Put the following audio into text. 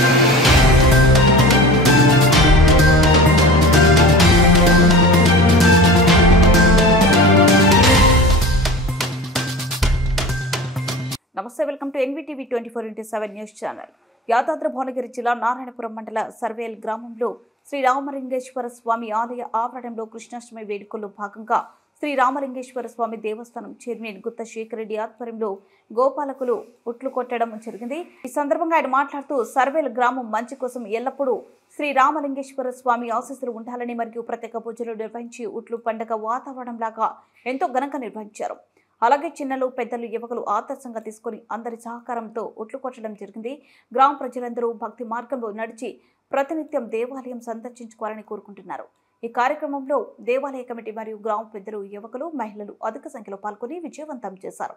నమస్తే, welcome to NVTV 24x7 news channel. Yadadri Bhuvanagiri జిల్లా నారాయణపురం మండల సర్వేల్ గ్రామంలో శ్రీ రామలింగేశ్వర స్వామి ఆలయ ఆవరణంలో కృష్ణాష్టమి వేడుకల్లో భాగంగా శ్రీ రామలింగేశ్వర స్వామి దేవస్థానం చైర్మన్ గుత్త శేఖర్ రెడ్డి ఆధ్వర్యంలో గోపాలకులు ఉట్లు కొట్టడం జరిగింది. ఈ సందర్భంగా ఆయన మాట్లాడుతూ సర్వేల్ గ్రామం మంచి కోసం ఎల్లప్పుడూ శ్రీ రామలింగేశ్వర స్వామి ఆశీస్సులు ఉండాలని మరియు ప్రత్యేక పూజలు నిర్వహించి ఉట్లు పండుగ వాతావరణం లాగా ఎంతో ఘనంగా నిర్వహించారు. అలాగే చిన్నలు పెద్దలు యువకులు ఆదర్శంగా తీసుకుని అందరి సహకారంతో ఉట్లు కొట్టడం జరిగింది. గ్రామ ప్రజలందరూ భక్తి మార్గంలో నడిచి ప్రతినిత్యం దేవాలయం సందర్శించుకోవాలని కోరుకుంటున్నారు. ఈ కార్యక్రమంలో దేవాలయ కమిటీ మరియు గ్రామ పెద్దలు యువకులు మహిళలు అధిక సంఖ్యలో పాల్గొని విజయవంతం చేశారు.